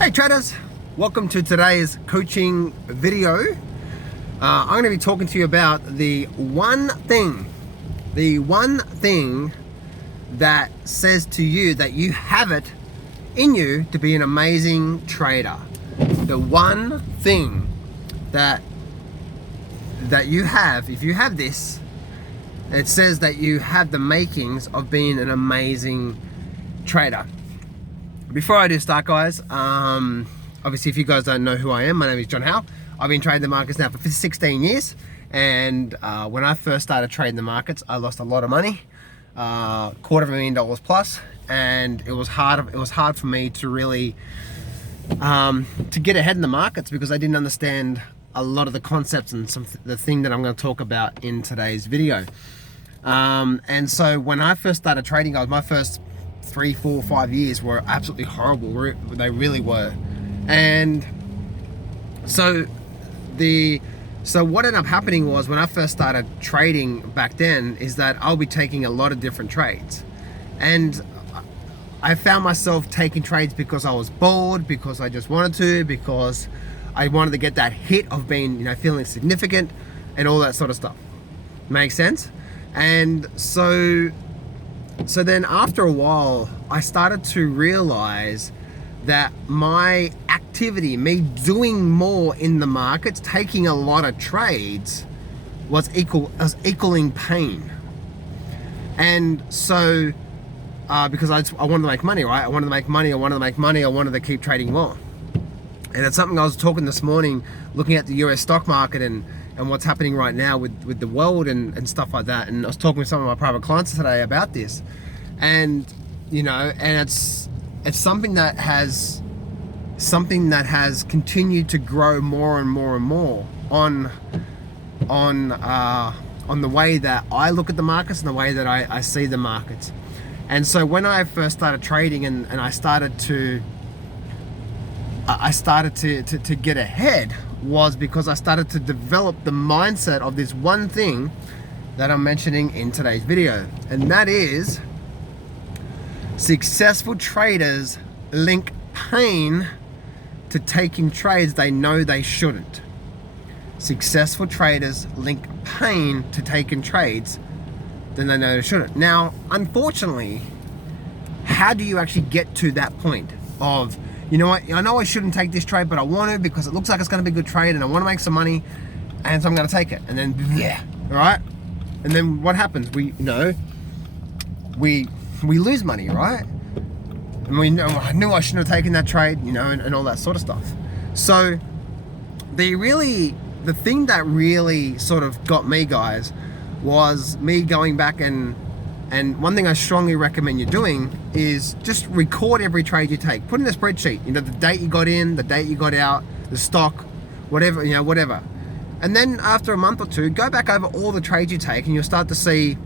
Hey traders, welcome to today's coaching video. I'm going to be talking to you about the one thing that says to you that you have it in you to be an amazing trader. The one thing that you have, if you have this, it says that you have the makings of being an amazing trader. Before I do start, guys, obviously if you guys don't know who I am, my name is John Howe. I've been trading the markets now for 16 years, and when I first started trading the markets, I lost a lot of money, $250,000 plus, and it was hard for me to really to get ahead in the markets because I didn't understand a lot of the concepts and the thing that I'm going to talk about in today's video. And so when I first started trading, guys, my first 3, 4, 5 years were absolutely horrible. They really were. And so what ended up happening was, when I first started trading back then, is that I'll be taking a lot of different trades, and I found myself taking trades because I was bored, because I just wanted to, because I wanted to get that hit of being, feeling significant and all that sort of stuff. Makes sense? And so then after a while, I started to realize that my activity, me doing more in the markets, taking a lot of trades, was equaling pain. And so, because I wanted to make money, right? I wanted to keep trading more. And it's something I was talking this morning, looking at the US stock market and what's happening right now with the world and stuff like that. And I was talking with some of my private clients today about this. And, and it's something that has continued to grow more and more and more on the way that I look at the markets and the way that I see the markets. And so when I first started trading and I started to get ahead, was because I started to develop the mindset of this one thing that I'm mentioning in today's video. And that is, successful traders link pain to taking trades they know they shouldn't. Successful traders link pain to taking trades that they know they shouldn't. Now, unfortunately, how do you actually get to that point of, you know what, I know I shouldn't take this trade, but I want to because it looks like it's going to be a good trade and I want to make some money, and so I'm going to take it. And then, right? And then what happens? We lose money, right? And I knew I shouldn't have taken that trade, and all that sort of stuff. So the thing that really sort of got me, guys, was me going back and one thing I strongly recommend you doing is just record every trade you take. Put in a spreadsheet, the date you got in, the date you got out, the stock, whatever, whatever. And then after a month or two, go back over all the trades you take, and you'll start to see,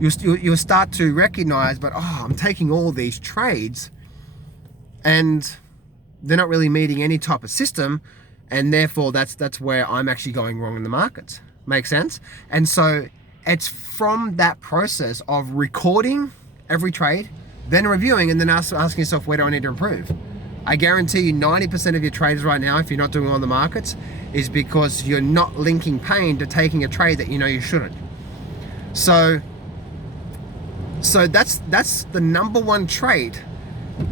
you'll start to recognize, but I'm taking all these trades and they're not really meeting any type of system, and therefore that's where I'm actually going wrong in the markets. Make sense? And so it's from that process of recording every trade, then reviewing, and then asking yourself, where do I need to improve? I guarantee you 90% of your trades right now, if you're not doing well in the markets, is because you're not linking pain to taking a trade that you shouldn't. So that's the number one trait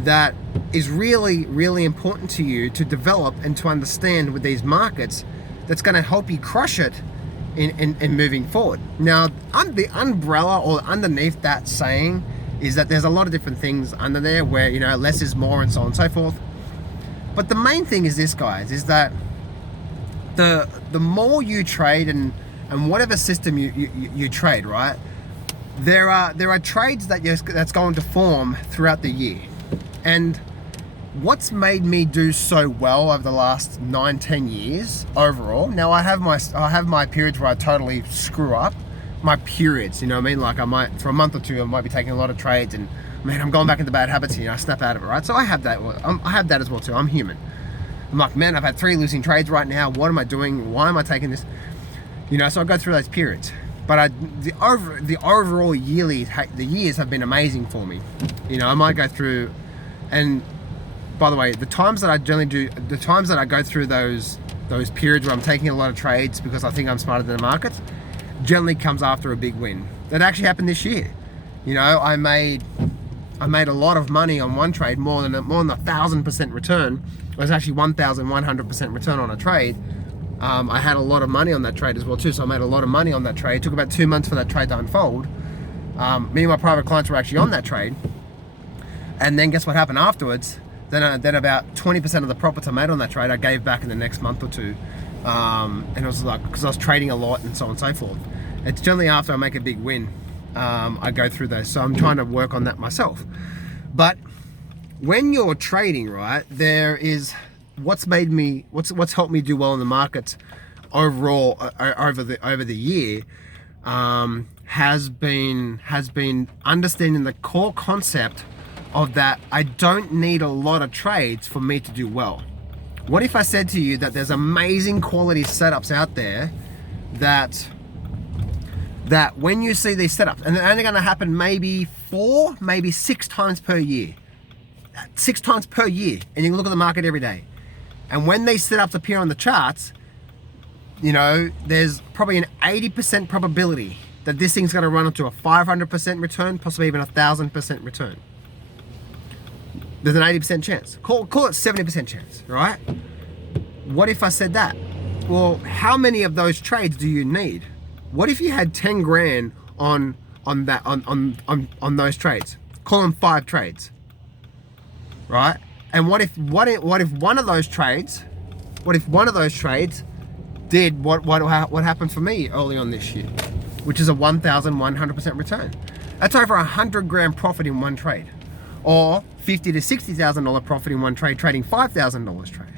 that is really, really important to you to develop and to understand with these markets, that's going to help you crush it in moving forward. Now, the umbrella or underneath that saying is that there's a lot of different things under there where, less is more and so on and so forth. But the main thing is this, guys, is that the more you trade and whatever system you trade, right, there are trades that's going to form throughout the year. And what's made me do so well over the last 9-10 years overall, now I have my periods where I totally screw up, my periods, like I might, for a month or two, I might be taking a lot of trades and I'm going back into bad habits and I snap out of it, right? So I have that as well too. I'm human. I'm like, man, I've had 3 losing trades right now. What am I doing? Why am I taking this? So I go through those periods. But the overall years have been amazing for me. I might go through, and by the way, the times that I go through those periods where I'm taking a lot of trades because I think I'm smarter than the market, generally comes after a big win. That actually happened this year. You know, I made a lot of money on one trade, more than 1,000% return. It was actually 1,100% return on a trade. I had a lot of money on that trade as well too, so I made a lot of money on that trade. It took about 2 months for that trade to unfold. Me and my private clients were actually on that trade, and then guess what happened afterwards? Then about 20% of the profits I made on that trade I gave back in the next month or two, and it was like, because I was trading a lot and so on and so forth. It's generally after I make a big win, I go through those. So I'm trying to work on that myself. But when you're trading, right, there is what's helped me do well in the markets overall over the year, has been understanding the core concept of that I don't need a lot of trades for me to do well. What if I said to you that there's amazing quality setups out there that when you see these setups, and they're only going to happen maybe 4, maybe 6 times per year, 6 times per year, and you can look at the market every day. And when these setups appear on the charts, you know, there's probably an 80% probability that this thing's going to run up to a 500% return, possibly even 1,000% return. There's an 80% chance. Call it 70% chance, right? What if I said that? Well, how many of those trades do you need? What if you had 10 grand on those trades? Call them 5 trades, right? And what if one of those trades did what happened for me early on this year, which is a 1,100% return? That's over 100 grand profit in one trade, or $50,000 to $60,000 profit in one trade, trading $5,000 trade.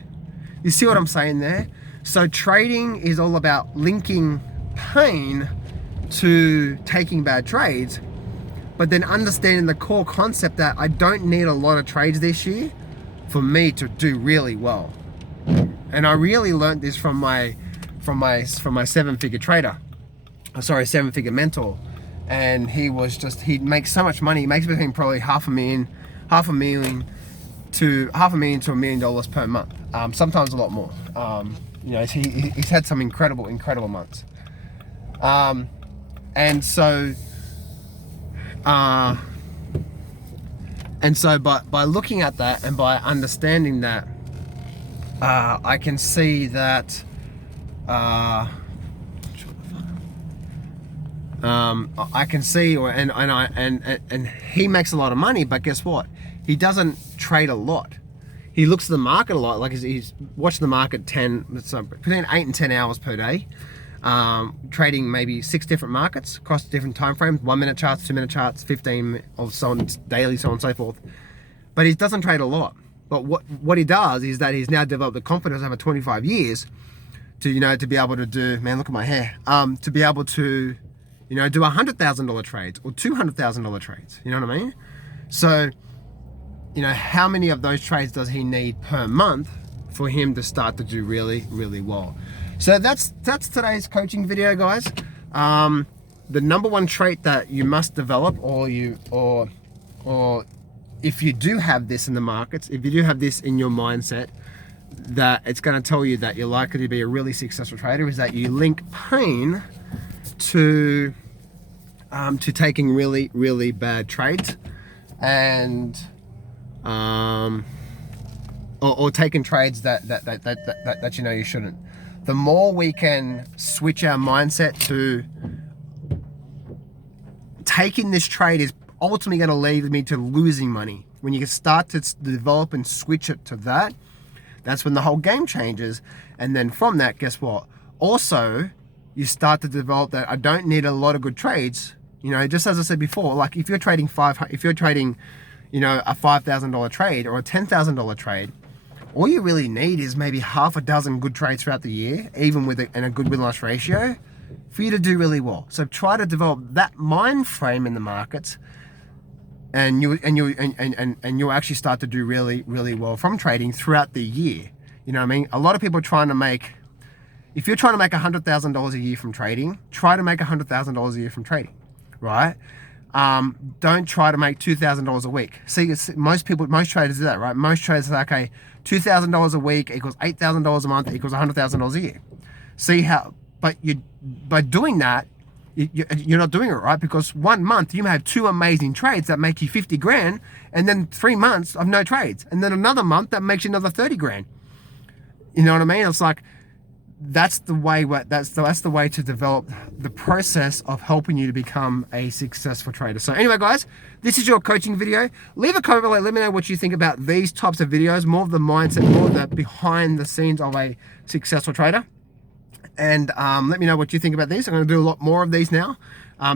You see what I'm saying there? So trading is all about linking pain to taking bad trades, but then understanding the core concept that I don't need a lot of trades this year for me to do really well. And I really learned this from my 7-figure trader, seven-figure mentor. And he makes so much money. He makes between probably half a million to $1 million per month. Sometimes a lot more. You know, he's had some incredible months. And so by looking at that and by understanding that, I can see that I can see, and he makes a lot of money, but guess what? He doesn't trade a lot. He looks at the market a lot. Like he's watching the market between 8 and 10 hours per day, trading maybe 6 different markets across different time frames, 1 minute charts, 2 minute charts, 15 or so on daily, so on and so forth. But he doesn't trade a lot. But what he does is that he's now developed the confidence over 25 years to, you know, to be able to do, man, look at my hair, to be able to, you know, do $100,000 trades or $200,000 trades. You know what I mean? So, you know, how many of those trades does he need per month for him to start to do really, really well? So that's today's coaching video, guys. The number one trait that you must develop, or if you do have this in the markets, if you do have this in your mindset, that it's going to tell you that you're likely to be a really successful trader, is that you link pain to taking really, really bad trades, and or taking trades that you know you shouldn't. The more we can switch our mindset to taking this trade is ultimately going to lead me to losing money. When you can start to develop and switch it to that, that's when the whole game changes. And then from that, guess what? Also, you start to develop that I don't need a lot of good trades. You know, just as I said before, like if you're trading you know, a $5,000 trade or a $10,000 trade, all you really need is maybe half a dozen good trades throughout the year, even with a good win-loss ratio, for you to do really well. So try to develop that mind frame in the markets, and you'll actually start to do really, really well from trading throughout the year. You know what I mean? A lot of people are trying to make, if you're trying to make $100,000 a year from trading, try to make $100,000 a year from trading, right? don't try to make $2,000 a week. See, most traders do that, right? Most traders say, okay, $2,000 a week equals $8,000 a month equals $100,000 a year. See how, but by doing that, you're not doing it right, because 1 month you may have 2 amazing trades that make you 50 grand, and then 3 months of no trades, and then another month that makes you another 30 grand. You know what I mean? It's like, that's the way to develop the process of helping you to become a successful trader. So anyway, guys, this is your coaching video. Leave a comment below. Let me know what you think about these types of videos, more of the mindset, more of the behind the scenes of a successful trader. And let me know what you think about these. I'm going to do a lot more of these now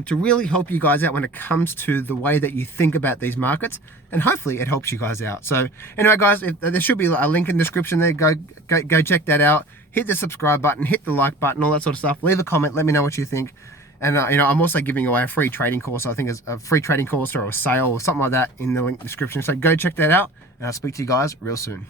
to really help you guys out when it comes to the way that you think about these markets, and hopefully it helps you guys out. So anyway, guys, there should be a link in the description there. Go check that out. Hit the subscribe button, hit the like button, all that sort of stuff. Leave a comment. Let me know what you think. And I'm also giving away a free trading course. I think it's a free trading course or a sale or something like that in the link description. So go check that out, and I'll speak to you guys real soon.